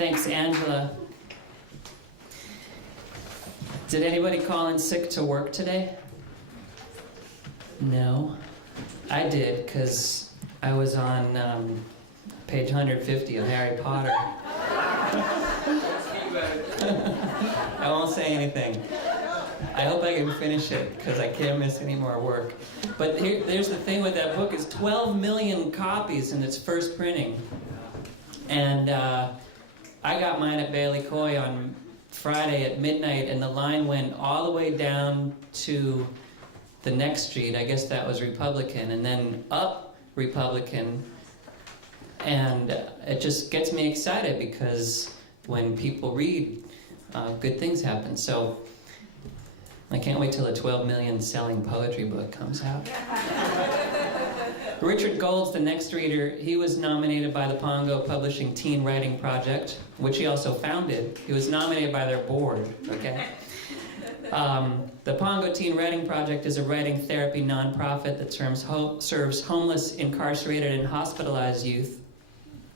Thanks, Angela. Did anybody call in sick to work today? No. I did, because I was on page 150 of Harry Potter. I won't say anything. I hope I can finish it, because I can't miss any more work. But there's the thing with that book, is 12 million copies in its first printing. And I got mine at Bailey Coy on Friday at midnight, and the line went all the way down to the next street. I guess that was Republican, and then up Republican. And it just gets me excited, because when people read, good things happen. So I can't wait till a 12 million selling poetry book comes out. Richard Gould's the next reader. He was nominated by the Pongo Publishing Teen Writing Project, which he also founded. He was nominated by their board, okay? The Pongo Teen Writing Project is a writing therapy nonprofit that serves homeless, incarcerated, and hospitalized youth.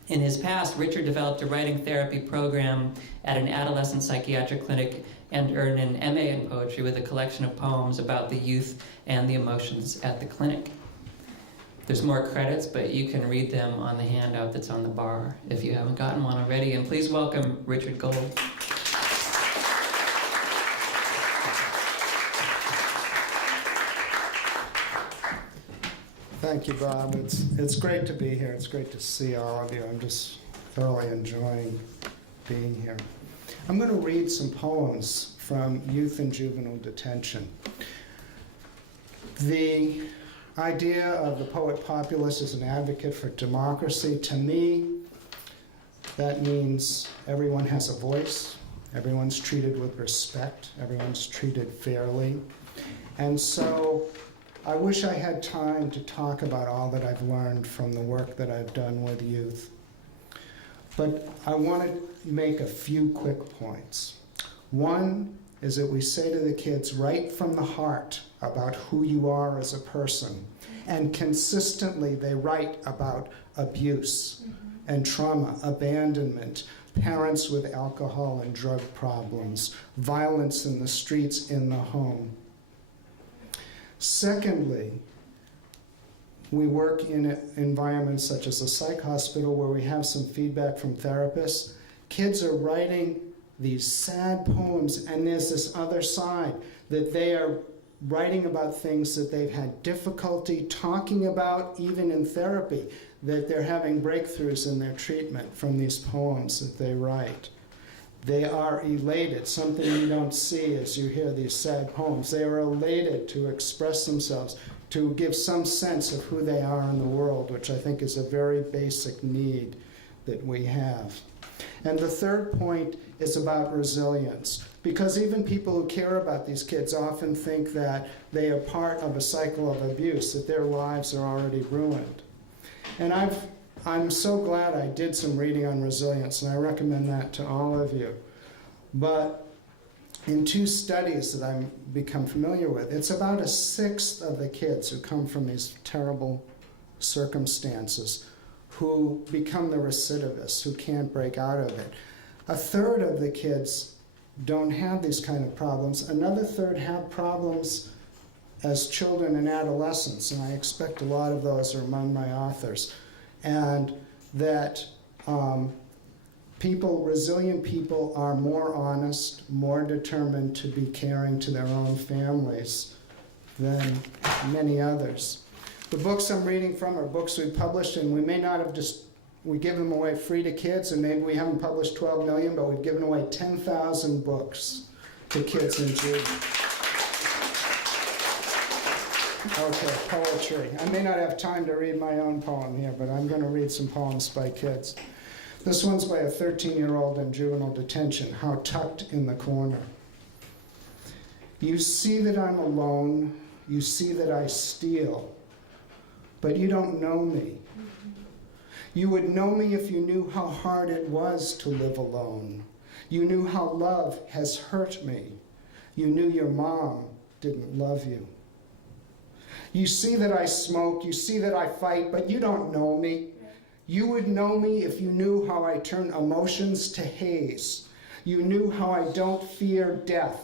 In his past, Richard developed a writing therapy program at an adolescent psychiatric clinic and earned an MA in poetry with a collection of poems about the youth and the emotions at the clinic. There's more credits, but you can read them on the handout that's on the bar if you haven't gotten one already. And please welcome Richard Gould. Thank you, Bob. It's great to be here. It's great to see all of you. I'm just thoroughly enjoying being here. I'm going to read some poems from Youth and Juvenile Detention. The idea of the poet Populist as an advocate for democracy, to me, that means everyone has a voice, everyone's treated with respect, everyone's treated fairly. And so I wish I had time to talk about all that I've learned from the work that I've done with youth. But I want to make a few quick points. One is that we say to the kids right from the heart about who you are as a person. And consistently they write about abuse and trauma, abandonment, parents with alcohol and drug problems, violence in the streets, in the home. Secondly, we work in environments such as a psych hospital where we have some feedback from therapists. Kids are writing these sad poems, and there's this other side, that they are writing about things that they've had difficulty talking about, even in therapy, that they're having breakthroughs in their treatment from these poems that they write. They are elated, something you don't see as you hear these sad poems. They are elated to express themselves, to give some sense of who they are in the world, which I think is a very basic need that we have. And the third point is about resilience, because even people who care about these kids often think that they are part of a cycle of abuse, that their lives are already ruined. And I'm so glad I did some reading on resilience, and I recommend that to all of you. But in two studies that I've become familiar with, it's about 1/6 of the kids who come from these terrible circumstances who become the recidivists, who can't break out of it. 1/3 of the kids don't have these kind of problems. Another 1/3 have problems as children and adolescents, and I expect a lot of those are among my authors. And that resilient people are more honest, more determined to be caring to their own families than many others. The books I'm reading from are books we published, and we may not have we give them away free to kids, and maybe we haven't published 12 million, but we've given away 10,000 books to kids in June. Okay, poetry. I may not have time to read my own poem here, but I'm going to read some poems by kids. This one's by a 13-year-old in juvenile detention, How Tucked in the Corner. You see that I'm alone, you see that I steal, but you don't know me. You would know me if you knew how hard it was to live alone. You knew how love has hurt me. You knew your mom didn't love you. You see that I smoke, you see that I fight, but you don't know me. You would know me if you knew how I turn emotions to haze. You knew how I don't fear death.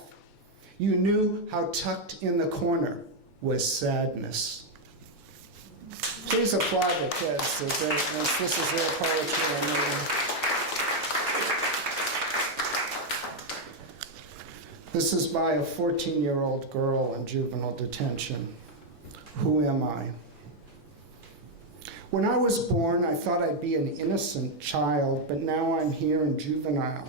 You knew how tucked in the corner was sadness. Please applaud the kids. This is their poetry. This is by a 14-year-old girl in juvenile detention. Who am I? When I was born, I thought I'd be an innocent child, but now I'm here in juvenile.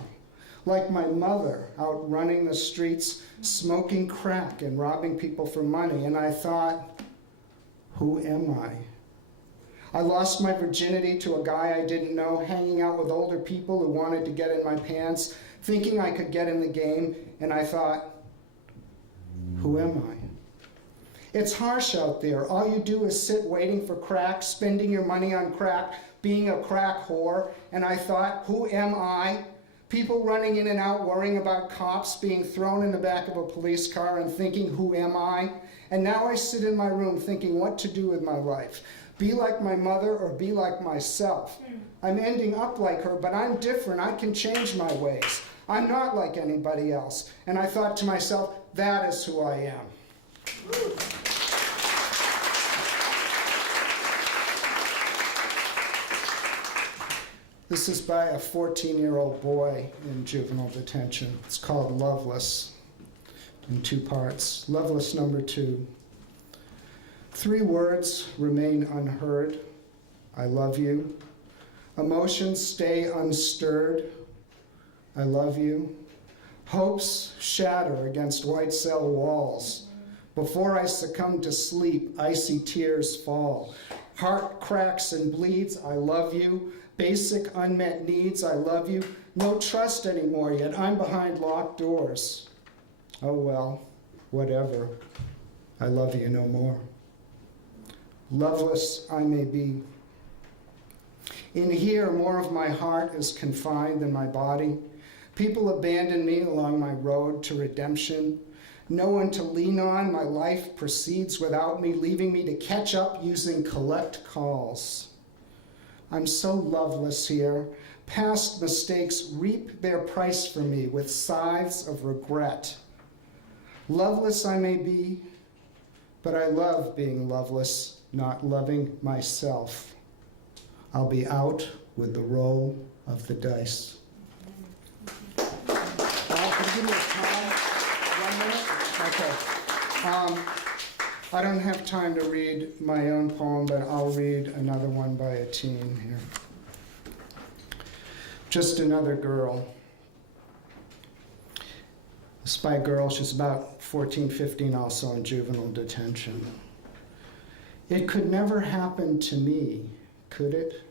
Like my mother, out running the streets, smoking crack and robbing people for money. And I thought, who am I? I lost my virginity to a guy I didn't know, hanging out with older people who wanted to get in my pants, thinking I could get in the game. And I thought, who am I? It's harsh out there. All you do is sit waiting for crack, spending your money on crack, being a crack whore. And I thought, who am I? People running in and out, worrying about cops, being thrown in the back of a police car and thinking, who am I? And now I sit in my room thinking what to do with my life. Be like my mother or be like myself. I'm ending up like her, but I'm different. I can change my ways. I'm not like anybody else. And I thought to myself, that is who I am. This is by a 14-year-old boy in juvenile detention. It's called Loveless, in 2 parts. Loveless number 2. 3 words remain unheard. I love you. Emotions stay unstirred. I love you. Hopes shatter against white cell walls. Before I succumb to sleep, icy tears fall. Heart cracks and bleeds. I love you. Basic unmet needs, I love you. No trust anymore, yet I'm behind locked doors. Oh well, whatever. I love you no more. Loveless I may be. In here, more of my heart is confined than my body. People abandon me along my road to redemption. No one to lean on, my life proceeds without me, leaving me to catch up using collect calls. I'm so loveless here. Past mistakes reap their price for me with scythes of regret. Loveless I may be, but I love being loveless, not loving myself. I'll be out with the roll of the dice. Can you give me a time? 1 minute? Okay. I don't have time to read my own poem, but I'll read another one by a teen here. Just Another Girl. This by a girl, she's about 14, 15, also in juvenile detention. It could never happen to me, could it?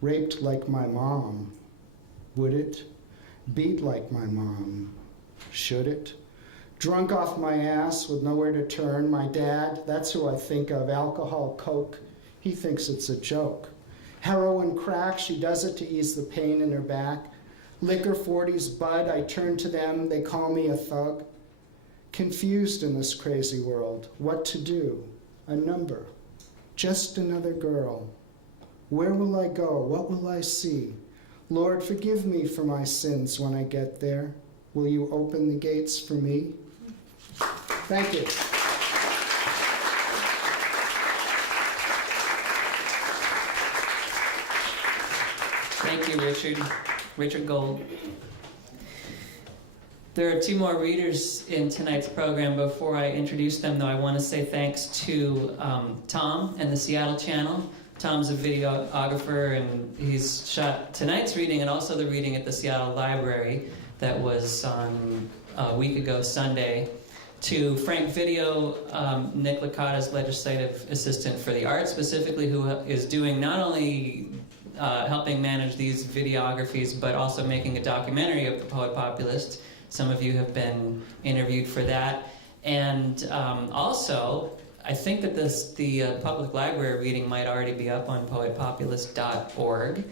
Raped like my mom, would it? Beat like my mom, should it? Drunk off my ass with nowhere to turn. My dad, that's who I think of. Alcohol, coke, he thinks it's a joke. Heroin, crack, she does it to ease the pain in her back. Liquor, 40s, bud, I turn to them, they call me a thug. Confused in this crazy world, what to do? A number, just another girl. Where will I go? What will I see? Lord, forgive me for my sins when I get there. Will you open the gates for me? Thank you. Thank you, Richard. Richard Gold. There are 2 more readers in tonight's program. Before I introduce them, though, I want to say thanks to Tom and the Seattle channel. Tom's a videographer, and he's shot tonight's reading and also the reading at the Seattle Library that was on a week ago Sunday. To Frank Video, Nick Licata's legislative assistant for the arts specifically, who is doing not only helping manage these videographies, but also making a documentary of the poet Populist. Some of you have been interviewed for that. And also, I think that the public library reading might already be up on poetpopulist.org.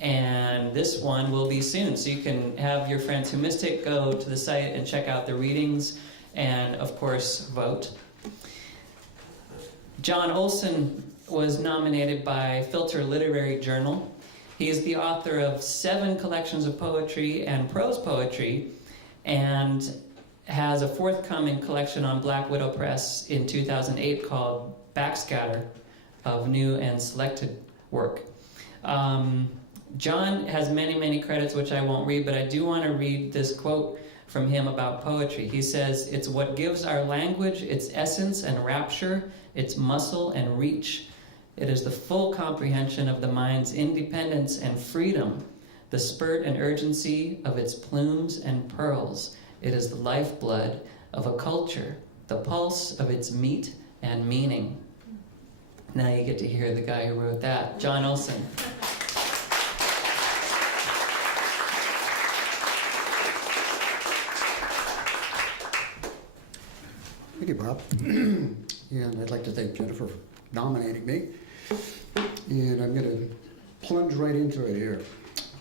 And this one will be soon, so you can have your friends who missed it go to the site and check out the readings, and of course, vote. John Olson was nominated by Filter Literary Journal He is the author of 7 collections of poetry and prose poetry, and has a forthcoming collection on Black Widow Press in 2008 called Backscatter, of new and selected work. John has many, many credits, which I won't read, but I do want to read this quote from him about poetry. He says, "It's what gives our language its essence and rapture, its muscle and reach. It is the full comprehension of the mind's independence and freedom, the spurt and urgency of its plumes and pearls. It is the lifeblood of a culture, the pulse of its meat and meaning." Now you get to hear the guy who wrote that, John Olson. Thank you, Bob. And I'd like to thank Jennifer for nominating me. And I'm going to plunge right into it here.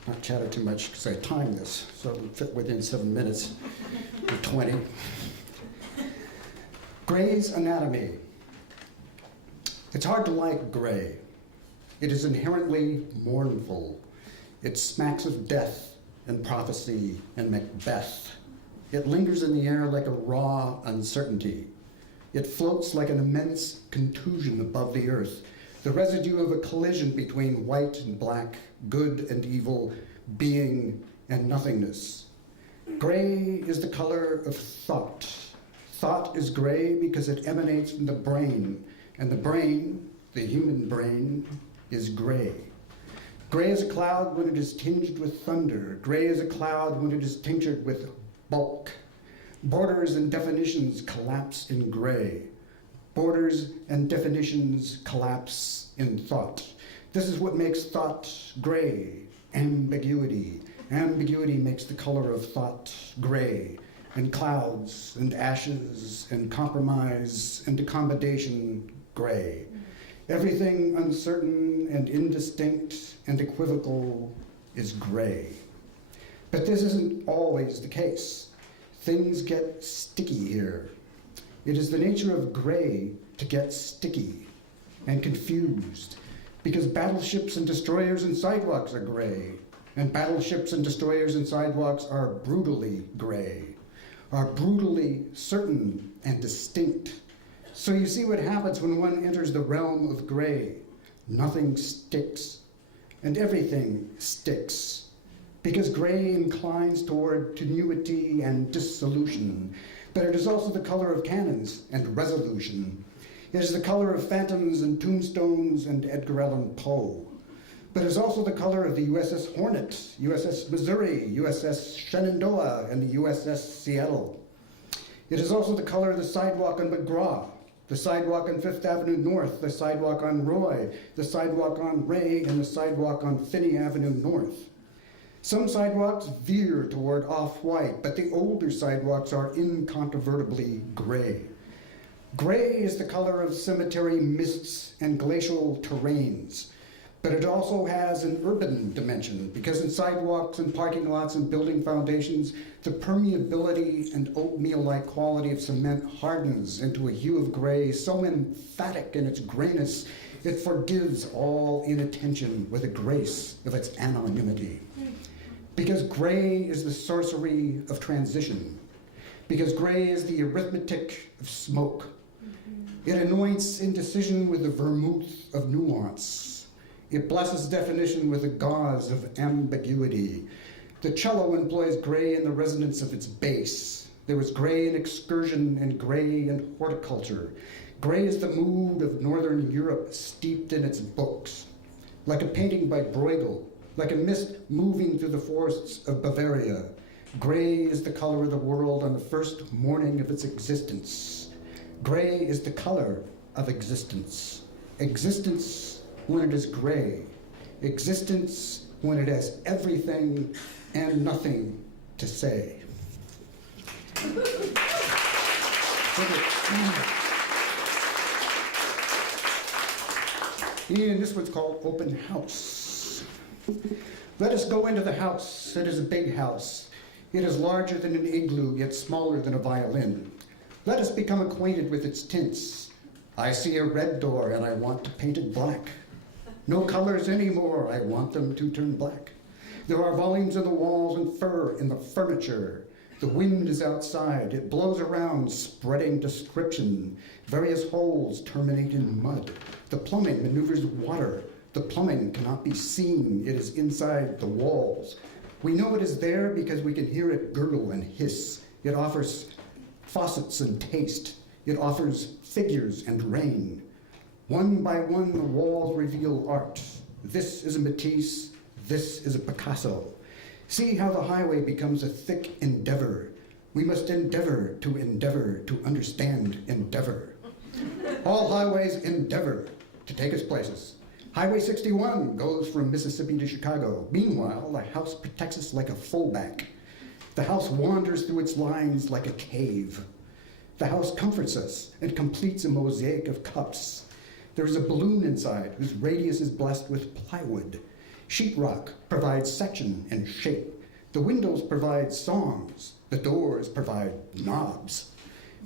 Not chatter too much because I timed this, so it would fit within 7 minutes or 20. Gray's Anatomy. It's hard to like gray. It is inherently mournful. It smacks of death and prophecy and Macbeth. It lingers in the air like a raw uncertainty. It floats like an immense contusion above the earth, the residue of a collision between white and black, good and evil, being and nothingness. Gray is the color of thought. Thought is gray because it emanates from the brain, and the brain, the human brain, is gray. Gray is a cloud when it is tinged with thunder. Gray is a cloud when it is tinctured with bulk. Borders and definitions collapse in gray. Borders and definitions collapse in thought. This is what makes thought gray. Ambiguity. Ambiguity makes the color of thought gray, and clouds and ashes and compromise and accommodation gray. Everything uncertain and indistinct and equivocal is gray. But this isn't always the case. Things get sticky here. It is the nature of gray to get sticky and confused, because battleships and destroyers and sidewalks are gray, and battleships and destroyers and sidewalks are brutally gray, are brutally certain and distinct. So you see what happens when one enters the realm of gray. Nothing sticks, and everything sticks, because gray inclines toward tenuity and dissolution. But it is also the color of cannons and resolution. It is the color of phantoms and tombstones and Edgar Allan Poe. But it is also the color of the USS Hornet, USS Missouri, USS Shenandoah, and the USS Seattle. It is also the color of the sidewalk on McGraw, the sidewalk on Fifth Avenue North, the sidewalk on Roy, the sidewalk on Ray, and the sidewalk on Finney Avenue North. Some sidewalks veer toward off-white, but the older sidewalks are incontrovertibly gray. Gray is the color of cemetery mists and glacial terrains, but it also has an urban dimension, because in sidewalks and parking lots and building foundations, the permeability and oatmeal-like quality of cement hardens into a hue of gray so emphatic in its grayness, it forgives all inattention with the grace of its anonymity. Because gray is the sorcery of transition. Because gray is the arithmetic of smoke. It anoints indecision with the vermouth of nuance. It blesses definition with the gauze of ambiguity. The cello employs gray in the resonance of its bass. There is gray in excursion and gray in horticulture. Gray is the mood of Northern Europe steeped in its books. Like a painting by Bruegel, like a mist moving through the forests of Bavaria, gray is the color of the world on the first morning of its existence. Gray is the color of existence. Existence when it is gray. Existence when it has everything and nothing to say. And this one's called Open House. Let us go into the house. It is a big house. It is larger than an igloo, yet smaller than a violin. Let us become acquainted with its tints. I see a red door and I want to paint it black. No colors anymore, I want them to turn black. There are volumes in the walls and fur in the furniture. The wind is outside, it blows around, spreading description. Various holes terminate in mud. The plumbing maneuvers water. The plumbing cannot be seen, it is inside the walls. We know it is there because we can hear it gurgle and hiss. It offers faucets and taste. It offers figures and rain. One by one, the walls reveal art. This is a Matisse, this is a Picasso. See how the highway becomes a thick endeavor. We must endeavor to understand endeavor. All highways endeavor to take us places. Highway 61 goes from Mississippi to Chicago. Meanwhile, the house protects us like a fullback. The house wanders through its lines like a cave. The house comforts us and completes a mosaic of cups. There is a balloon inside whose radius is blessed with plywood. Sheetrock provides section and shape. The windows provide songs. The doors provide knobs.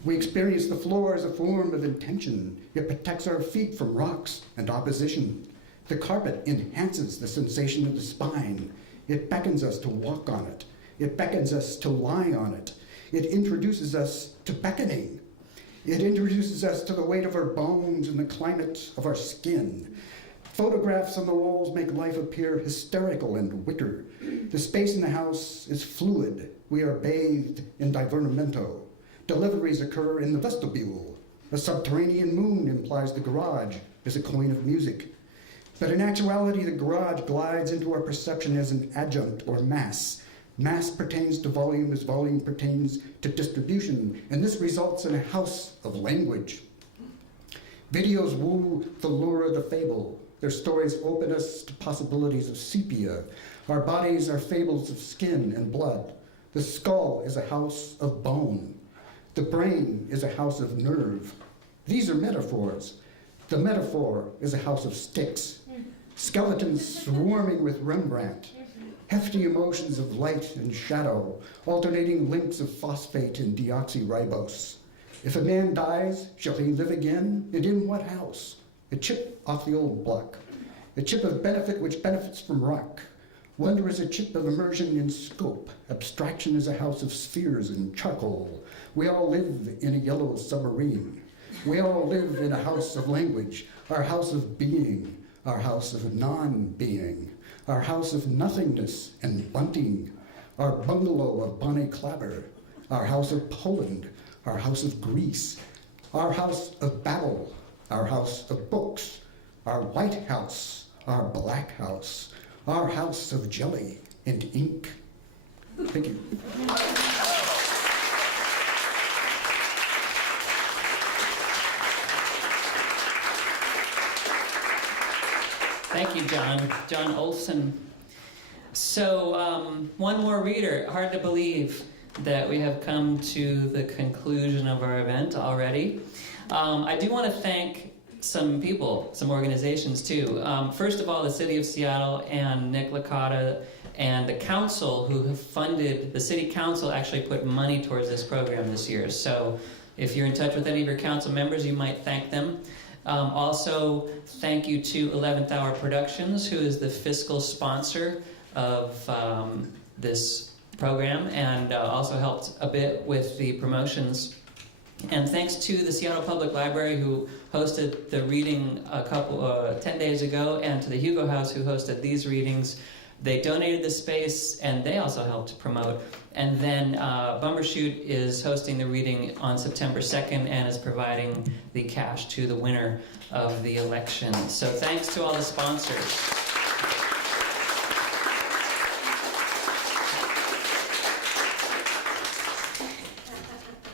We experience the floor as a form of intention. It protects our feet from rocks and opposition. The carpet enhances the sensation of the spine. It beckons us to walk on it. It beckons us to lie on it. It introduces us to beckoning. It introduces us to the weight of our bones and the climate of our skin. Photographs on the walls make life appear hysterical and wicker. The space in the house is fluid. We are bathed in divertimento. Deliveries occur in the vestibule. A subterranean moon implies the garage is a coin of music. But in actuality, the garage glides into our perception as an adjunct or mass. Mass pertains to volume as volume pertains to distribution, and this results in a house of language. Videos woo the lure of the fable. Their stories open us to possibilities of sepia. Our bodies are fables of skin and blood. The skull is a house of bone. The brain is a house of nerve. These are metaphors. The metaphor is a house of sticks. Skeletons swarming with Rembrandt. Hefty emotions of light and shadow, alternating links of phosphate and deoxyribose. If a man dies, shall he live again? And in what house? A chip off the old block. A chip of benefit which benefits from rock. Wonder is a chip of immersion in scope. Abstraction is a house of spheres and charcoal. We all live in a yellow submarine. We all live in a house of language, our house of being, our house of non-being, our house of nothingness and bunting, our bungalow of Bonnie Clabber, our house of Poland, our house of Greece, our house of Babel, our house of books, our White House, our Black House, our house of jelly and ink. Thank you. Thank you, John. John Olson. So, one more reader. Hard to believe that we have come to the conclusion of our event already. I do want to thank some people, some organizations too. First of all, the City of Seattle and Nick Licata and the council who have funded, the City Council actually put money towards this program this year. So if you're in touch with any of your council members, you might thank them. Also, thank you to 11th Hour Productions, who is the fiscal sponsor of this program and also helped a bit with the promotions. And thanks to the Seattle Public Library, who hosted the reading 10 days ago, and to the Hugo House, who hosted these readings. They donated the space, and they also helped promote. And then Bumbershoot is hosting the reading on September 2nd and is providing the cash to the winner of the election. So thanks to all the sponsors.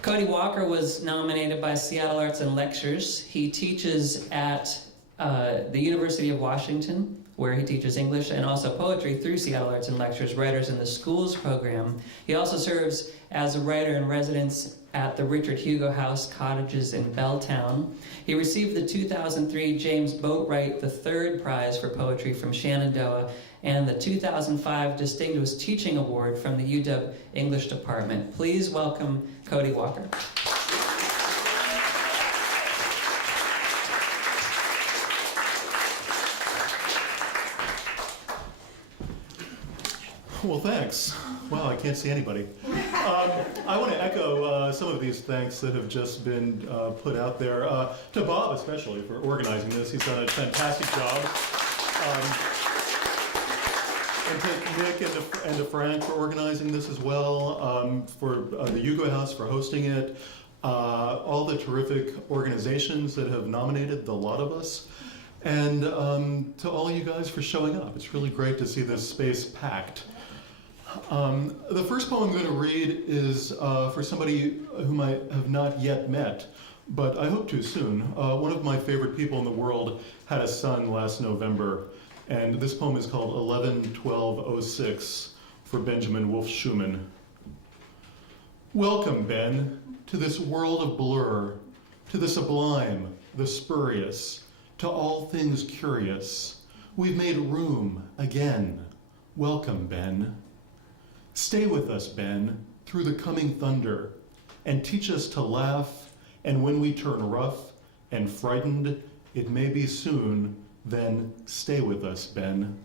Cody Walker was nominated by Seattle Arts and Lectures. He teaches at the University of Washington, where he teaches English and also poetry through Seattle Arts and Lectures Writers in the Schools program. He also serves as a writer in residence at the Richard Hugo House Cottages in Belltown. He received the 2003 James Boatwright III Prize for Poetry from Shenandoah and the 2005 Distinguished Teaching Award from the UW English Department. Please welcome Cody Walker. Well, thanks. Wow, I can't see anybody. I want to echo some of these thanks that have just been put out there. To Bob especially for organizing this. He's done a fantastic job. And to Nick and to Frank for organizing this as well. For the Hugo House for hosting it. All the terrific organizations that have nominated the lot of us. And to all you guys for showing up. It's really great to see this space packed. The first poem I'm going to read is for somebody whom I have not yet met, but I hope to soon. One of my favorite people in the world had a son last November, and this poem is called 11-12-06 for Benjamin Wolf Schumann. Welcome, Ben, to this world of blur, to the sublime, the spurious, to all things curious. We've made room again. Welcome, Ben. Stay with us, Ben, through the coming thunder, and teach us to laugh, and when we turn rough and frightened, it may be soon, then stay with us, Ben.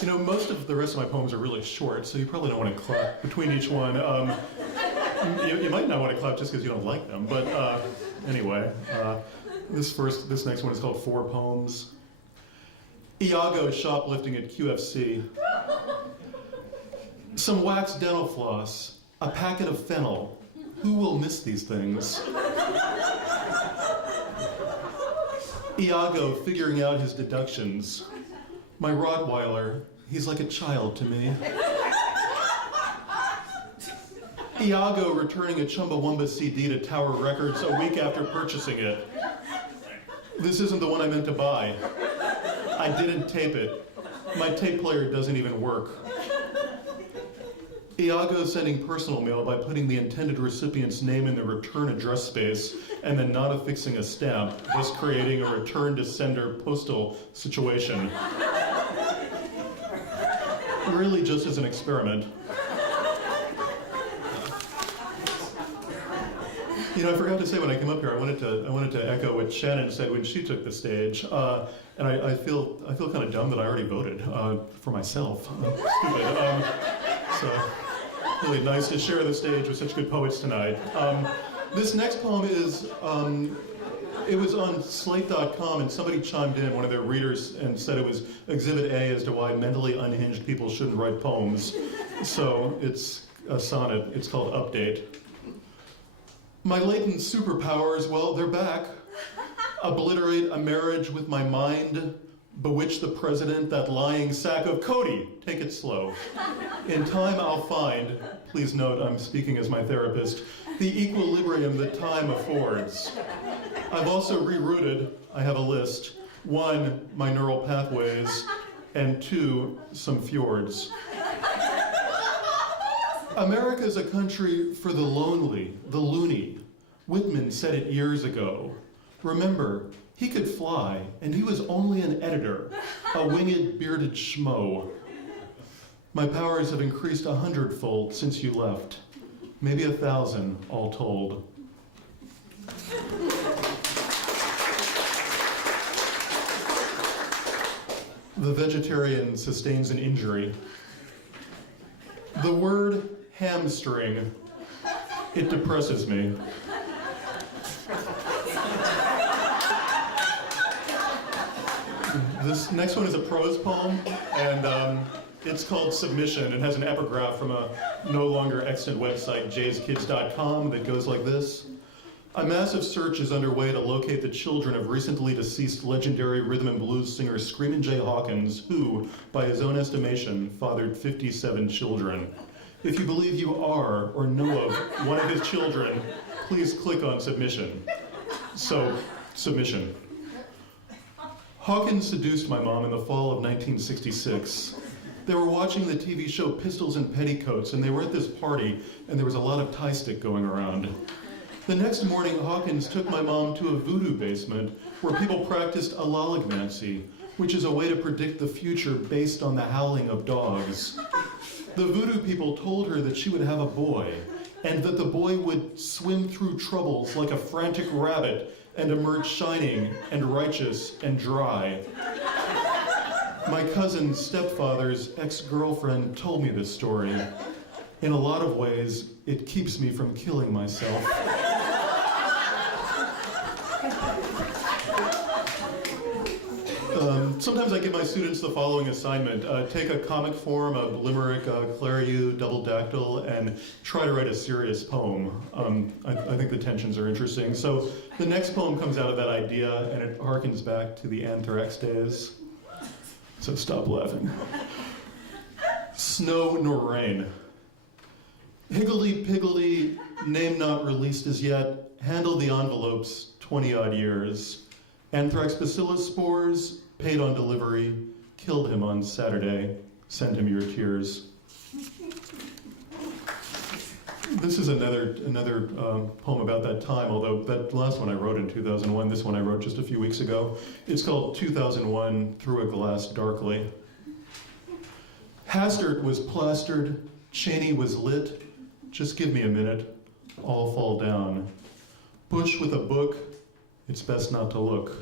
You know, most of the rest of my poems are really short, so you probably don't want to clap between each one. You might not want to clap just because you don't like them, but anyway. This next one is called 4 Poems. Iago shoplifting at QFC. Some wax dental floss, a packet of fennel. Who will miss these things? Iago figuring out his deductions. My Rottweiler, he's like a child to me. Iago returning a Chumbawamba CD to Tower Records a week after purchasing it. This isn't the one I meant to buy. I didn't tape it. My tape player doesn't even work. Iago sending personal mail by putting the intended recipient's name in the return address space and then not affixing a stamp, thus creating a return to sender postal situation. Really just as an experiment. You know, I forgot to say when I came up here, I wanted to echo what Shannon said when she took the stage, and I feel kind of dumb that I already voted for myself. Stupid. So really nice to share the stage with such good poets tonight. This next poem is it was on Slate.com, and somebody chimed in, one of their readers, and said it was Exhibit A as to why mentally unhinged people shouldn't write poems. So it's a sonnet. It's called Update. My latent superpowers, well, they're back. Obliterate a marriage with my mind. Bewitch the president, that lying sack of Cody. Take it slow. In time I'll find, please note I'm speaking as my therapist, the equilibrium that time affords. I've also rerouted, I have a list. 1, my neural pathways, and 2, some fjords. America's a country for the lonely, the loony. Whitman said it years ago. Remember, he could fly, and he was only an editor, a winged, bearded schmo. My powers have increased 100-fold since you left, maybe 1,000 all told. The vegetarian sustains an injury. The word hamstring, it depresses me. This next one is a prose poem, and it's called Submission. It has an epigraph from a no longer extant website, jayskids.com, that goes like this. A massive search is underway to locate the children of recently deceased legendary rhythm and blues singer Screamin' Jay Hawkins, who, by his own estimation, fathered 57 children. If you believe you are or know of one of his children, please click on submission. So, submission. Hawkins seduced my mom in the fall of 1966. They were watching the TV show Pistols and Petticoats, and they were at this party, and there was a lot of tie stick going around. The next morning, Hawkins took my mom to a voodoo basement where people practiced alolagmancy, which is a way to predict the future based on the howling of dogs. The voodoo people told her that she would have a boy, and that the boy would swim through troubles like a frantic rabbit and emerge shining and righteous and dry. My cousin's stepfather's ex-girlfriend told me this story. In a lot of ways, it keeps me from killing myself. Sometimes I give my students the following assignment. Take a comic form, a limerick, clariu, double dactyl, and try to write a serious poem. I think the tensions are interesting. So the next poem comes out of that idea, and it harkens back to the anthrax days. So stop laughing. Snow nor rain. Higgledy-piggledy, name not released as yet, handled the envelopes 20-odd years. Anthrax bacillus spores, paid on delivery, killed him on Saturday, send him your tears. This is another poem about that time, although that last one I wrote in 2001, this one I wrote just a few weeks ago. It's called 2001, Through a Glass Darkly. Hastert was plastered, Cheney was lit, just give me a minute, all fall down. Bush with a book, it's best not to look.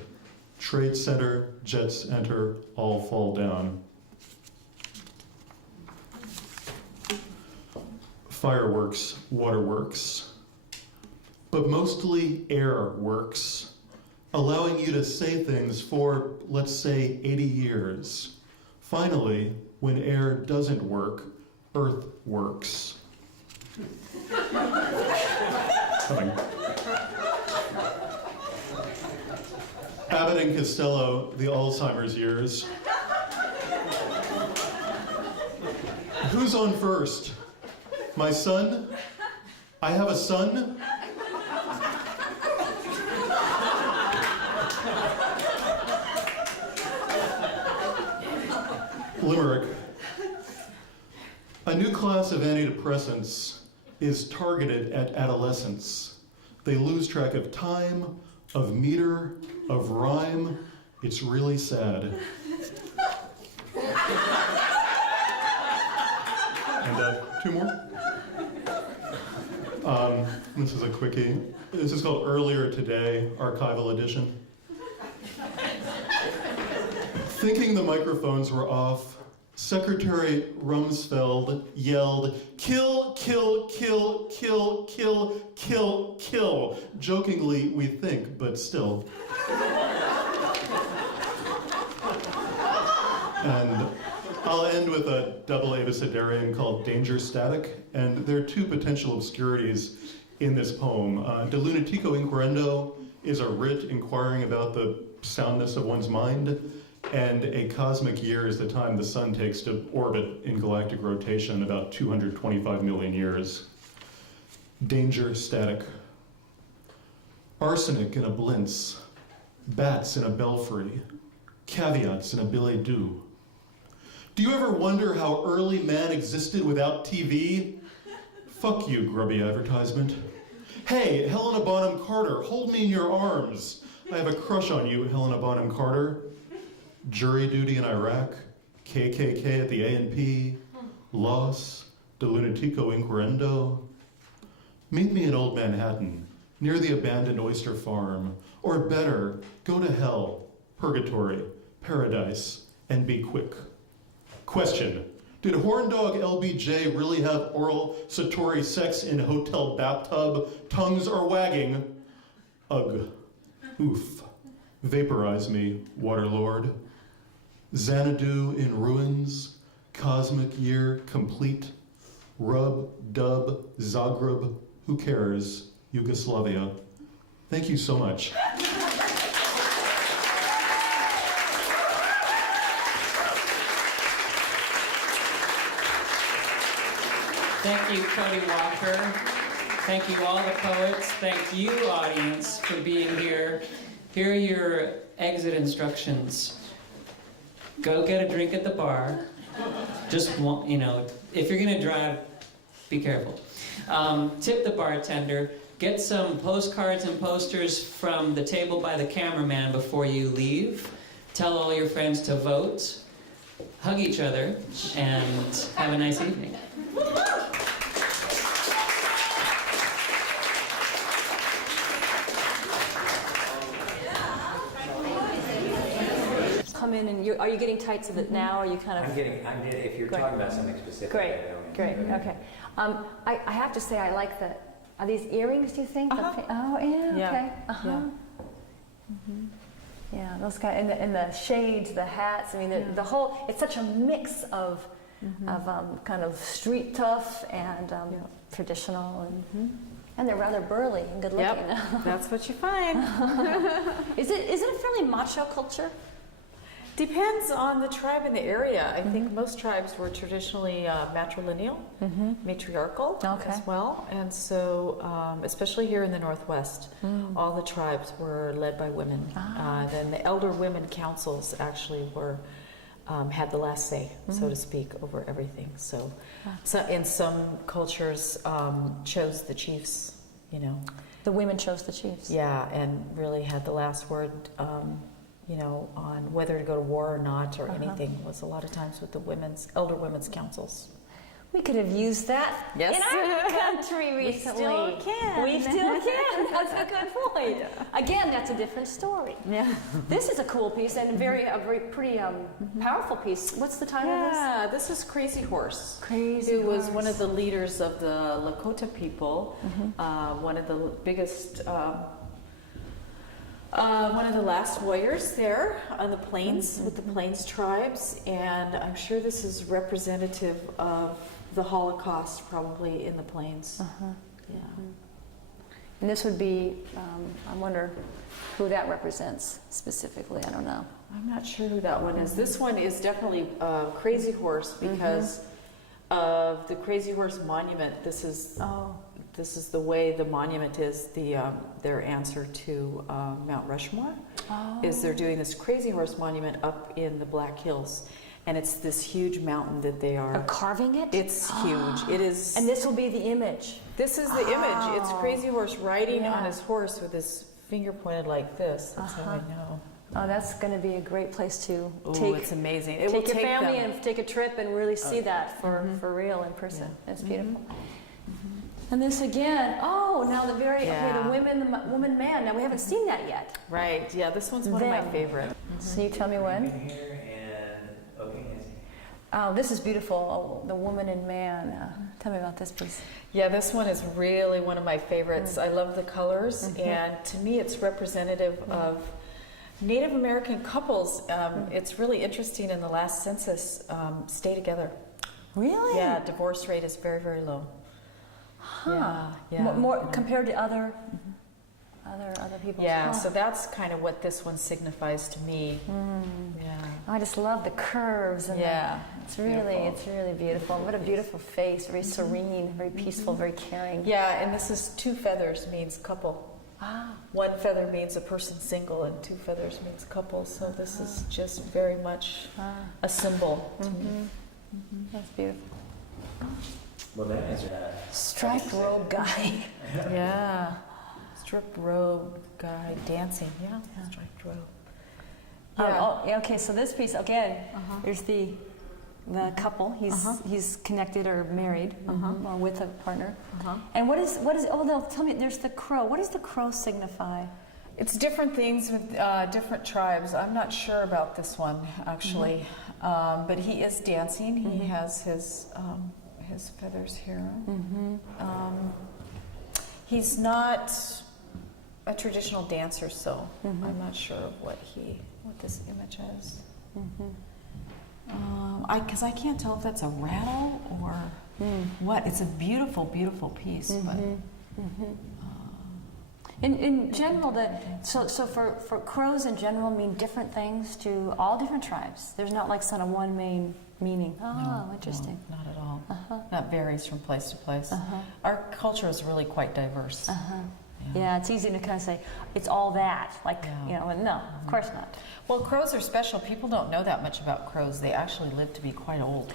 Trade Center, jets enter, all fall down. Fireworks, waterworks, but mostly air works, allowing you to say things for, let's say, 80 years. Finally, when air doesn't work, Earth works. Coming. Abbott and Costello, the Alzheimer's years. Who's on first? My son? I have a son? Limerick. A new class of antidepressants is targeted at adolescents. They lose track of time, of meter, of rhyme. It's really sad. And two more. This is a quickie. This is called Earlier Today, archival edition. Thinking the microphones were off, Secretary Rumsfeld yelled, "Kill, kill, kill, kill, kill, kill, kill." Jokingly, we think, but still. And I'll end with a double abecedarian called Danger Static, and there are two potential obscurities in this poem. De Lunatico Inquirendo is a writ inquiring about the soundness of one's mind, and a cosmic year is the time the sun takes to orbit in galactic rotation, about 225 million years. Danger Static. Arsenic in a blintz, bats in a belfry, caveats in a billet doux. Do you ever wonder how early man existed without TV? Fuck you, grubby advertisement. Hey, Helena Bonham Carter, hold me in your arms. I have a crush on you, Helena Bonham Carter. Jury duty in Iraq, KKK at the A&P, Loss, De Lunatico Inquirendo. Meet me in Old Manhattan, near the abandoned oyster farm, or better, go to hell, purgatory, paradise, and be quick. Question: did horn dog LBJ really have oral satori sex in hotel bathtub? Tongues are wagging. Ugh. Oof. Vaporize me, Waterlord. Xanadu in ruins, cosmic year complete. Rub, dub, Zagreb, who cares? Yugoslavia. Thank you so much. Thank you, Cody Walker. Thank you, all the poets. Thank you, audience, for being here. Here are your exit instructions. Go get a drink at the bar. Just, if you're gonna drive, be careful. Tip the bartender. Get some postcards and posters from the table by the cameraman before you leave. Tell all your friends to vote. Hug each other, and have a nice evening. Are you getting tight to it now, or are you kind of? I'm getting, if you're Great. talking about something specific, Great, I don't. great, okay. I have to say, I like are these earrings, do you think? Oh, yeah, Yeah. okay. Uh-huh. Yeah, those kind, and the shades, the hats, I mean, the whole, it's such a mix of kind of street tough and traditional, and they're rather burly and good looking. Yep, that's what you find. Is it a fairly macho culture? Depends on the tribe and the area. I think most tribes were traditionally matrilineal, matriarchal as well. And so, especially here in the Northwest, all the tribes were led by women. Then the elder women councils actually had the last say, so to speak, over everything. So in some cultures, chose the chiefs, you know. The women chose the chiefs. Yeah, and really had the last word, you know, on whether to go to war or not or anything was a lot of times with the elder women's councils. We could have used that in our country recently. We still can. We still can. That's a good point. Again, that's a different story. Yeah. This is a cool piece and a very pretty powerful piece. What's the title of this? Yeah, this is Crazy Horse. Crazy Who was Horse. one of the leaders of the Lakota people, one of the biggest, one of the last warriors there on the plains with the Plains tribes, and I'm sure this is representative of the Holocaust, probably in the Plains. Yeah. And this would be, I wonder who that represents specifically. I don't know. I'm not sure who that one is. This one is definitely Crazy Horse because of the Crazy Horse monument. This is the way the monument is. Their answer to Mount Rushmore is they're doing this Crazy Horse monument up in the Black Hills, and it's this huge mountain that they They're are. carving it? It's huge. It is. And this will be the image. This is the image. It's Crazy Horse riding on Yeah. his horse with his finger pointed like this. That's how I know. Oh, that's going to be a great place to Oh, take it's amazing. take will your family them. and take a trip and really see that for real in person. It's beautiful. And this again, now the very, okay, the woman, man. Now we haven't seen that yet. Right. Yeah. This one's one of my Them. favorite. So you tell me when? Here and Oh, this is beautiful. Oh, the woman and man. Tell me about this piece. Yeah, this one is really one of my favorites. I love the colors, and to me it's representative of Native American couples. It's really interesting in the last census, stay together. Really? Yeah, divorce rate is very, very low. Huh. Yeah. More compared to other people. Yeah, so that's kind of what this one signifies to me. Yeah. I just love the curves and it's really beautiful. What a beautiful face, very serene, very peaceful, very caring. Yeah, and this is 2 feathers means couple. Ah. 1 feather means a person single, and 2 feathers means couple. So this is just very much a symbol to me. That's beautiful. Well, that answered that. Striped robe guy. Yeah. Striped robe guy dancing. Yeah. Striped robe. Yeah. Okay, so this piece again. There's the couple. He's connected or married or with a partner. And what is? Oh, they'll tell me. There's the crow. What does the crow signify? It's different things with different tribes. I'm not sure about this one actually, but he is dancing. He has his feathers here. He's not a traditional dancer, so I'm not sure what this image is. Because I can't tell if that's a rattle or what. It's a beautiful, beautiful piece. But, In general, so for crows in general mean different things to all different tribes. There's not like sort of one main meaning. Oh, interesting. No, not at all. That varies from place to place. Our culture is really quite diverse. Yeah, it's easy to kind of say it's all that. No, of course not. Well, crows are special. People don't know that much about crows. They actually live to be quite old.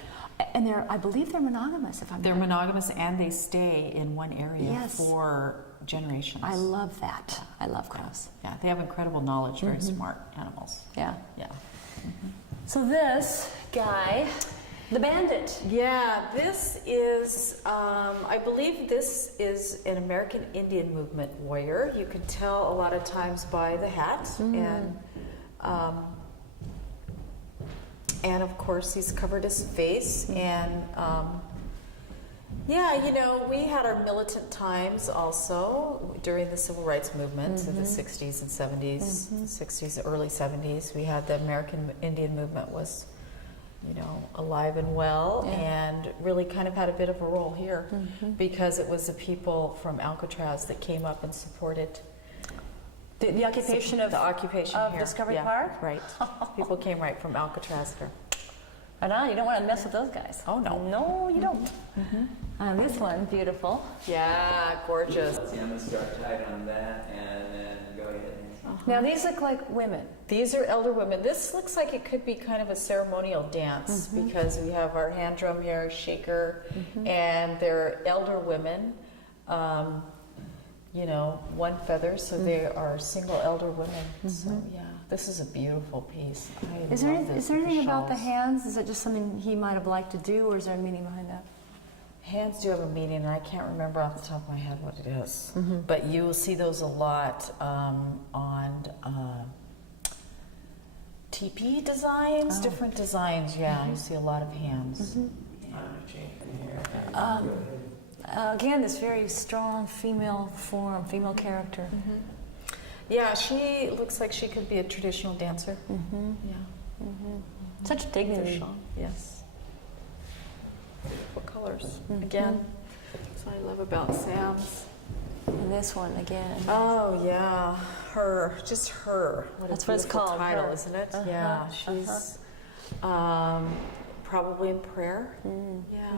And I believe they're monogamous. They're monogamous, and they stay in one area for generations. I love that. I love crows. Yeah, they have incredible knowledge. Very smart animals. Yeah. Yeah. So this guy, the bandit. Yeah, this is, I believe this is an American Indian movement warrior. You can tell a lot of times by the hat, and And of course, he's covered his face. And yeah, you know, we had our militant times also during the civil rights movement in the 60s and 70s, 60s, early 70s. We had the American Indian movement was, you know, alive and well, and really kind of had a bit of a role here because it was the people from Alcatraz that came up and supported The occupation of the occupation of here. Discovery Yeah, Park? right. People came right from Alcatraz here. I know, you don't want to mess with those guys. Oh, no. No, you don't. This one, beautiful. Yeah, gorgeous. Let's see, I'm gonna start tight on that and then go ahead and. Now, these look like women. These are elder women. This looks like it could be kind of a ceremonial dance because we have our hand drum here, shaker, and they're elder women. You know, one feather, so they are single elder women. So yeah, this is a beautiful piece. Is there anything about the hands? Is it just something he might have liked to do, or is there a meaning behind that? Hands do have a meaning, and I can't remember off the top of my head what it is. But you will see those a lot on TP designs, different designs. Yeah, you see a lot of hands. I'm gonna change it here. Again, this very strong female form, female character. Yeah, she looks like she could be a traditional dancer. Yeah. Such dignity. Yes. Beautiful colors. Again, that's what I love about Sam's. And this one again. Oh yeah, her, just her. That's what it's called, Title, her. isn't it? Yeah, she's probably in prayer. Yeah,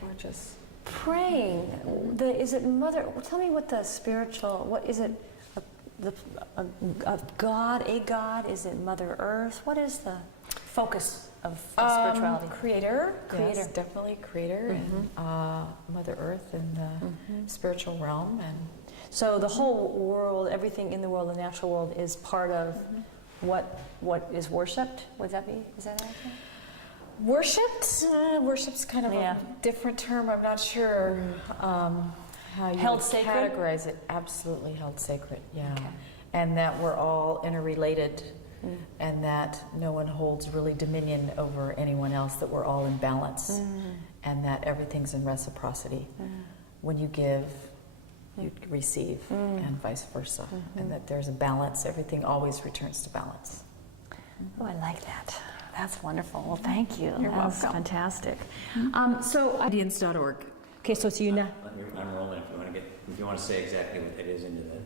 gorgeous. Praying. Is it Mother? Tell me what the spiritual. What is it? A God? A God? Is it Mother Earth? What is the focus of spirituality? Creator. Creator. Yes, definitely creator and Mother Earth in the spiritual realm. And So the whole world, everything in the world, the natural world, is part of what is worshipped. Would that be? Is that accurate? worshipped. Worship's kind of Yeah. a different term. I'm not sure how you Held would sacred? categorize it. Absolutely held sacred. Yeah, Okay. and that we're all interrelated. And that no one holds really dominion over anyone else, that we're all in balance, and that everything's in reciprocity. When you give, you receive, and vice versa, and that there's a balance. Everything always returns to balance. Oh, I like that. That's wonderful. Well, thank you. You're That's welcome. fantastic. So, Indians.org. okay, so it's you now. I'm rolling if you want to say exactly what that is into the,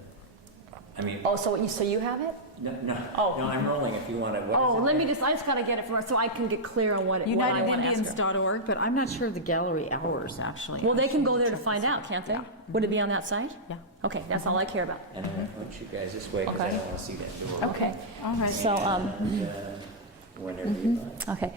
I mean, Oh, so you have it? no, Oh. no, I'm rolling if you want to. Oh, I just gotta get it so I can get clear on what I want to ask her. UnitedIndians.org, but I'm not sure of the gallery hours actually. Well, they can go there to find out, can't they? Would it be on that site? Yeah. Okay, that's all I care about. And I'm going to point you guys this way because I Okay. don't want to see that door. Okay. All right. So, Whenever you like. okay.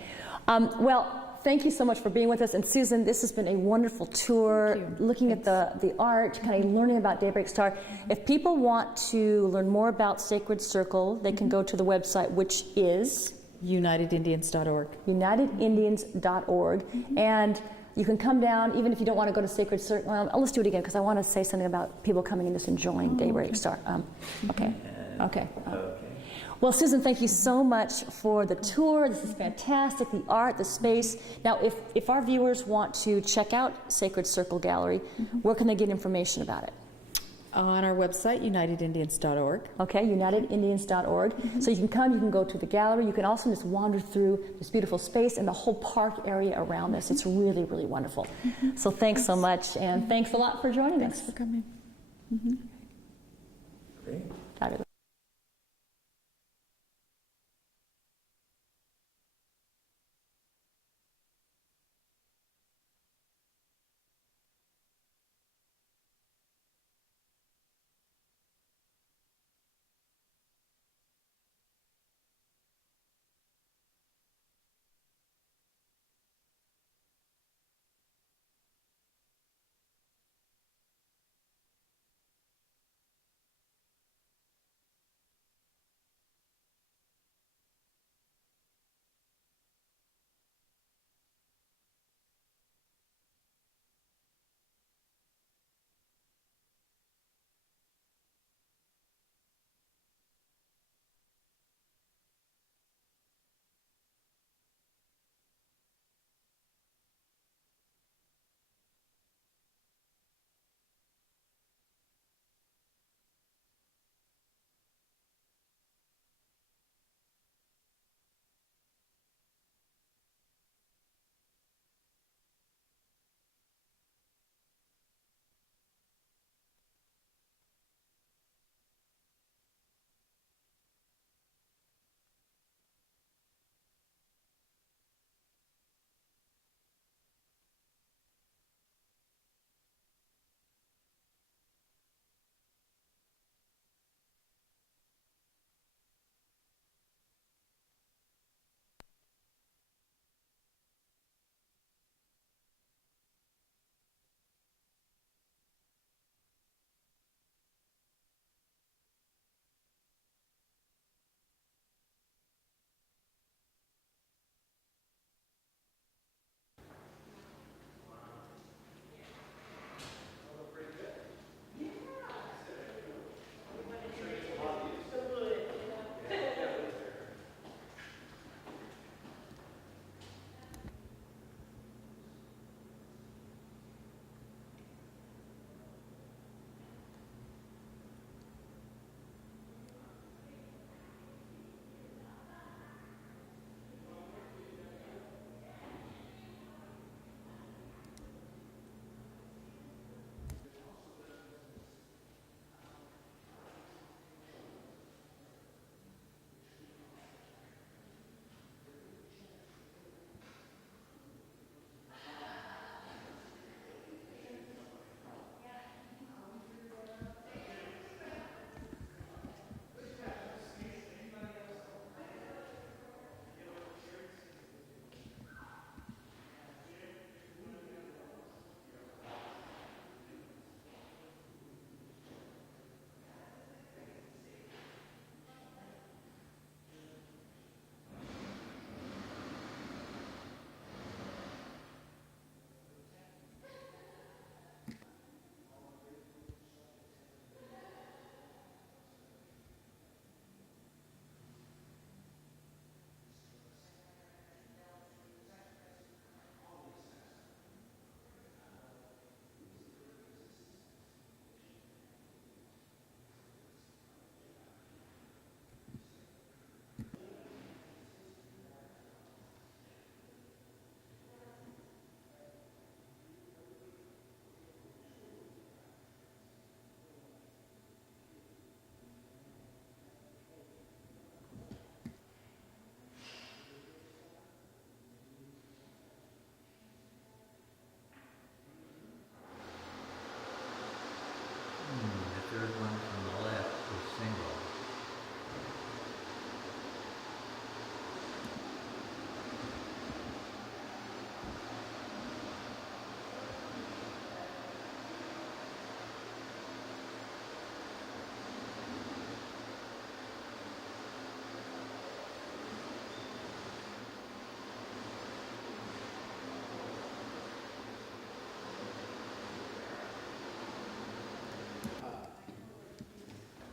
Well, thank you so much for being with us. And Susan, this has been a wonderful tour, looking at the art, kind of learning about Daybreak Star. If people want to learn more about Sacred Circle, they can go to the website, which is UnitedIndians.org. UnitedIndians.org. And you can come down, even if you don't want to go to Sacred Circle. Well, let's do it again, because I want to say something about people coming and just enjoying Daybreak Star. Okay. Okay. Well, Susan, thank you so much for the tour. This is fantastic, the art, the space. Now, if our viewers want to check out Sacred Circle Gallery, where can they get information about it? On our website, UnitedIndians.org. Okay, UnitedIndians.org. So you can come, you can go to the gallery. You can also just wander through this beautiful space and the whole park area around this. It's really, really wonderful. So thanks so much, and thanks a lot for joining us. Thanks for coming. Great. Fabulous.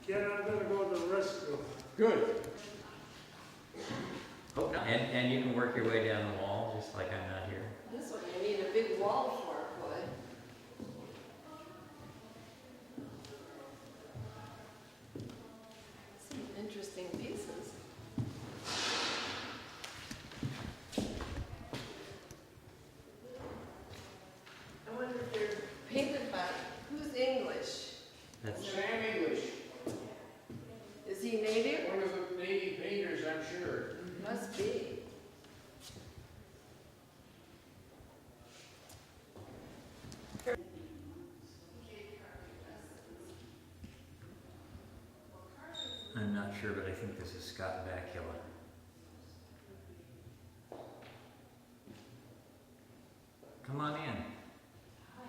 Ken, I'm gonna go to the restroom. Good. Oh, and you can work your way down the wall, just like I'm not here. This one you need a big wall for, boy. Some interesting pieces. I wonder if they're painted by, who's English? That's Sam English, Is he native? one of the native painters, I'm sure. Must be. I'm not sure, but I think this is Scott Bakula. Come on in. Hi.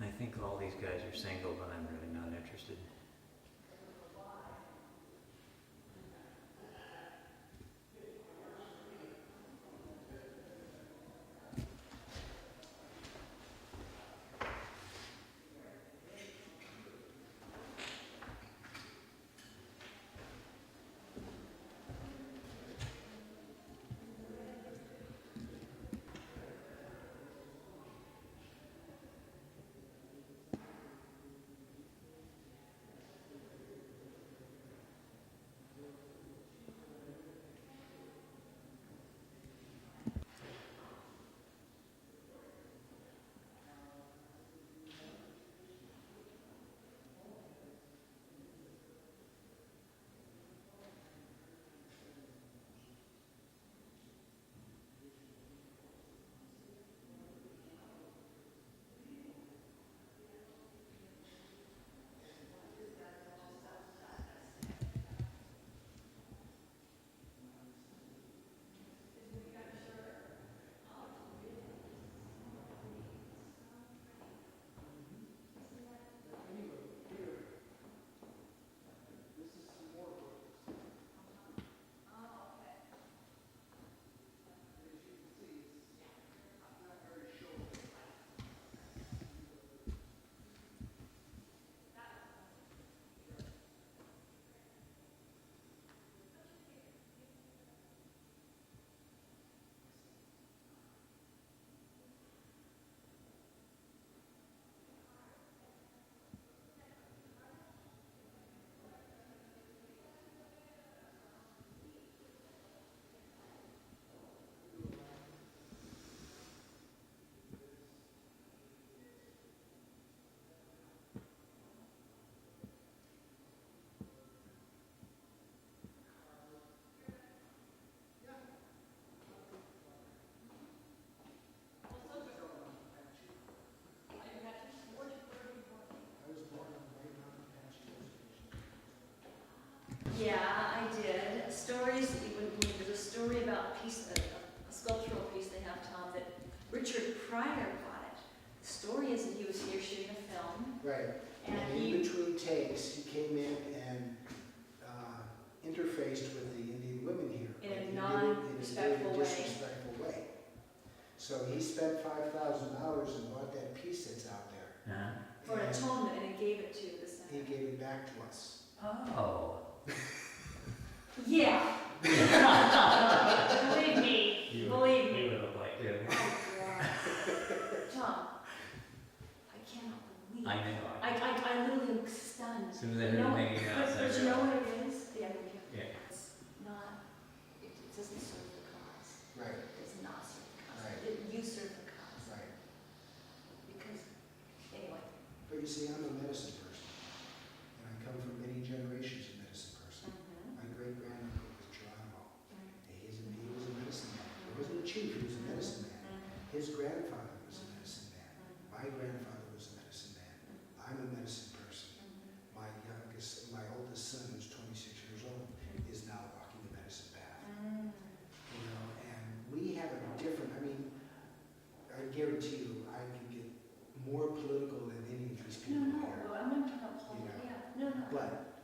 I think all these guys are single, but I'm really not interested. there's a story about a sculptural piece they have, Tom, that Richard Pryor bought it. The story is that he was here shooting a film. Right. And in between takes, he came in and interfaced with the Indian women here. In a He did it non-respectful in a way. disrespectful way. So he spent $5,000 and bought that piece that's out there. Uh-huh. For an And atonement, and he gave it to the he center. gave it back to us. Oh. Yeah. Believe me. Believe me. You would look like too. Tom, I cannot believe. I know. I literally am stunned. As soon as I heard him making it outside. But you know what it is? Yeah. Yeah. It's not, it doesn't serve the cause. Right. It does not serve the cause. Right. You serve the cause. Right. Because, anyway. But you see, I'm a medicine person. And I come from many generations of medicine person. My great-granduncle was Geronimo. He was a medicine man. He wasn't a chief, he was a medicine man. His grandfather was a medicine man. My grandfather was a medicine man. I'm a medicine person. My oldest son, who's 26 years old, is now walking the medicine path. You know, and we have a different, I mean, I guarantee you, I can get more political than any of these people here. I'm not talking about You know, yeah. No. But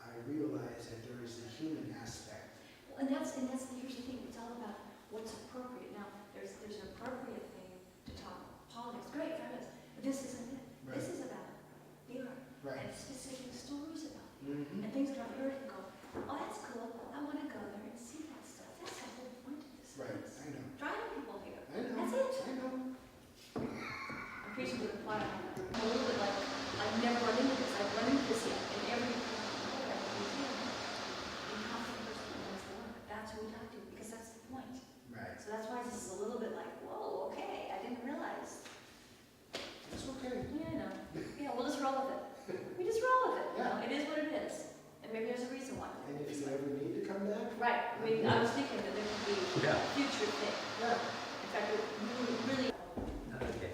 I realize that there is the human aspect. Well, and that's here's the thing, it's all about what's appropriate. Now, there's an appropriate thing to talk politics. Great, fabulous. But this isn't it. Right. This is about the art. Right. And specific stories about it. Mm-hmm. And things that I've heard and go, oh, that's cool. I want to go there and see that stuff. That's the whole point of this. Right, place. I know. Driving people here. I know. That's it. I know. I'm preaching to the choir. I'm a little bit like, I've never run into this. I've run into this in every museum. In how the person does the work. That's what we talk to, because that's the point. Right. So that's why this is a little bit like, whoa, okay, I didn't realize. It's okay. Yeah, I know. Yeah, we'll just roll with it. We just roll with it. You know, Yeah. it is what it is. And maybe there's a reason why. And if you ever need to come back, Right. I mean, I was thinking that there could be Yeah. a future thing. yeah. In fact, it really. Okay.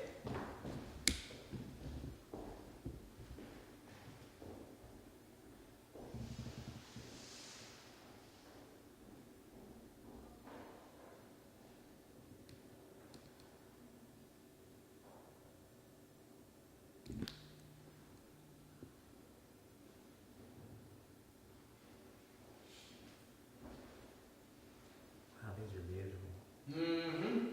Wow, these are beautiful. Mm-hmm.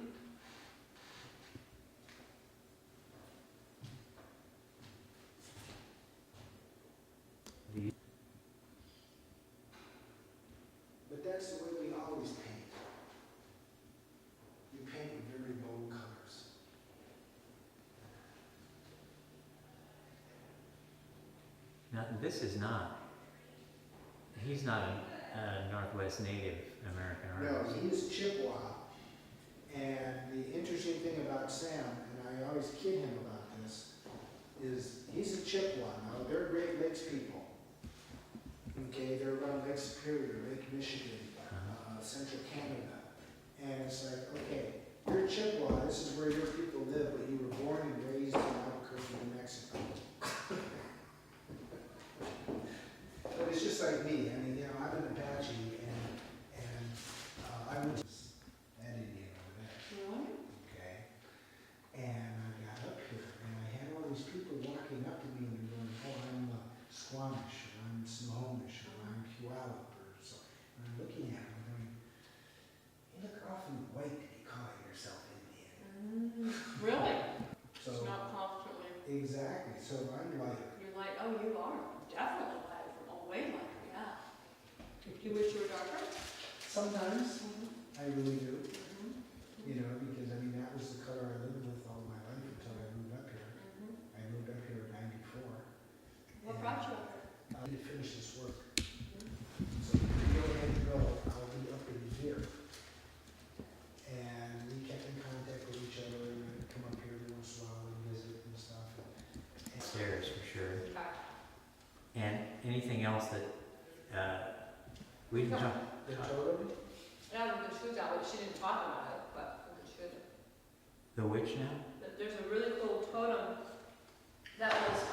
But that's the way we always paint. You paint with very bold colors. Now, this is not, he's not a Northwest Native American No, artist. he is Chippewa. And the interesting thing about Sam, and I always kid him about this, is he's a Chippewa. Now, they're Great Lakes people. Okay, they're around Lake Superior, Lake Michigan, Central Canada. And it's like, okay, you're Chippewa, this is where your people live, but you were born and raised in Albuquerque, New Mexico. But it's just like me. I mean, you know, I'm an Apache, and I went to that Indian over there. Okay. And I got up here, and I had all these people walking up to me and going, oh, I'm Squamish, or I'm Snohomish, or I'm Puyallup, or so. And I'm looking at them, going, you look awfully white to be calling yourself Indian. Really? So It's not confidently. exactly. So I'm like, You're like, oh, you are definitely lighter, way lighter, yeah. Do you wish you were darker? sometimes I really do. You know, because I mean, that was the color I lived with all my life until I moved up here. I moved up here in '94. What brought you up there? I need to finish this work. So if you go ahead and go, I'll be up in here. And we kept in contact with each other, and I'd come up here every once in a while and visit and stuff. And Stairs for sure. And anything else that we didn't talk. the totem, Yeah, we could shoot that, but she didn't talk about it, but we could shoot it. The which now? There's a really cool totem that was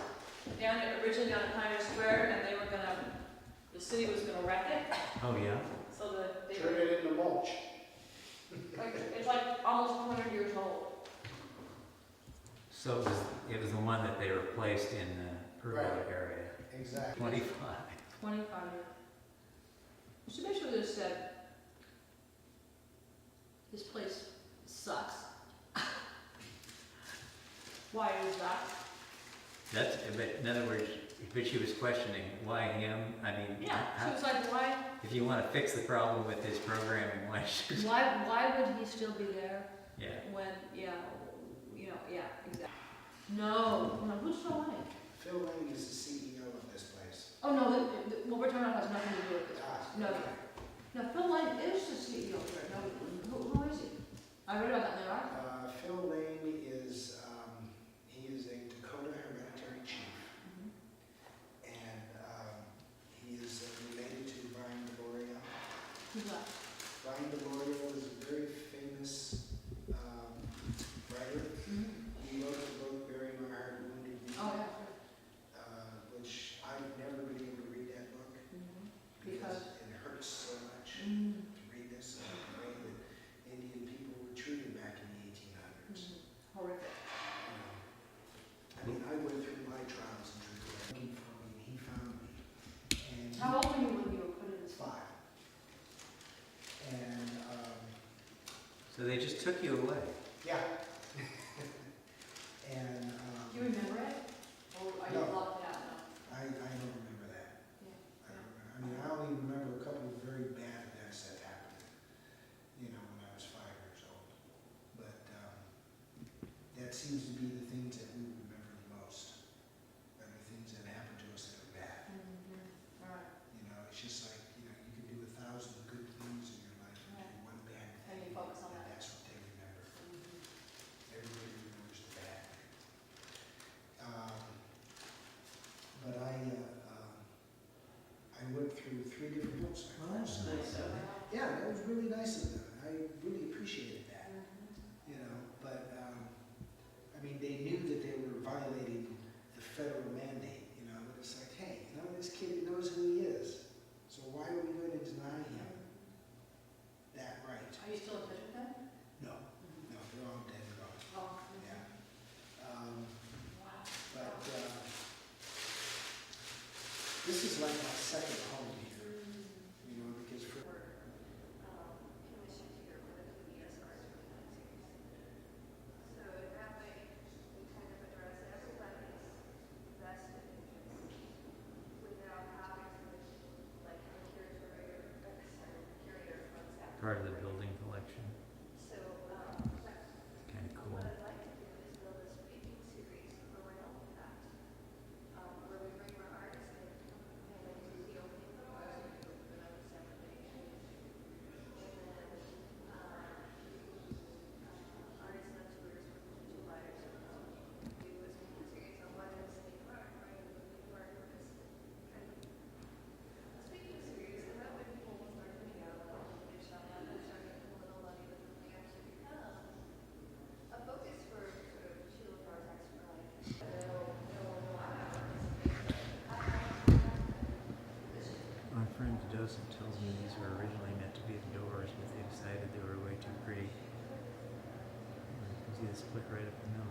originally down at Pioneer Square, and the city was gonna wreck it. Oh yeah. So they Church So it was the one that they replaced in the pergola Right. area. Exactly. 25. 25 years. You should make sure that it said, this place sucks. Why is that? That's, but in other words, but she was questioning why him. I mean, Yeah, she was like, why, if you want to fix the problem with his programming, why should? why would he still be there Yeah. when, yeah, you know, yeah, exactly. No, no, who's Phil Lane? Phil Lane is the CEO of this place. Oh, no, what we're talking about has nothing to do with this. Ah, No, okay. no, Phil Lane is the CEO here. No, who is he? I read about that in the article. Phil Lane is, he is a Dakota hereditary chief, and he is related to Brian DeLorean. Who's that? Brian DeLorean was a very famous writer. He wrote the book Bury My Heart Wounded Knee, Oh, yeah, sure. which I've never been able to read that book Because? it hurts so much to read this, the way that Indian people were treated back in the 1800s. Horrific. I mean, I went through my trials and tribulations looking for me, and he found me. And How old were you when you were put in this box? 5. And, So they just took you away. yeah. And, Do you remember it? Or are you No. blocked out now? I don't remember that. Yeah. I don't remember. I mean, I only remember a couple of very bad events that happened, you know, when I was 5 years old. But that seems to be the things that we remember the most, are the things that happened to us that are bad. All right. You know, it's just like, you know, you can do 1,000 good things in your life and do one bad And thing. you focus on that. That's what they remember. Everybody remembers the bad thing. But I went through 3 different books. Well, that's nice of it. Yeah, that was really nice of them. I really appreciated that, you know. But, I mean, they knew that they were violating the federal mandate, you know. But it's like, hey, you know, this kid knows who he is. So why are we going to deny him that right? Are you still in touch with them? No, no, they're all dead and gone. Oh, Yeah. wow. But this is like my second home here, you know, because for Commission here for the PBS Arts Series. So that way, we kind of address everybody's vested interests without having to, like, have a curator from staff. Part of the building collection. So, Kind of cool. what I'd like to do is build a speaking series around that, where we bring our artists in and they do the opening proposal, we open up the examination. And then, artists on tours with 2 writers do a speaking series on what is a park, right? A park is kind of a speaking series, and that way people will start coming out and they start getting a little money, but then they actually become a focus for Sheila Garzack's for like, My friend Joseph tells me these were originally meant to be the doors, but they decided they were way too pretty. You can see the split right up the middle.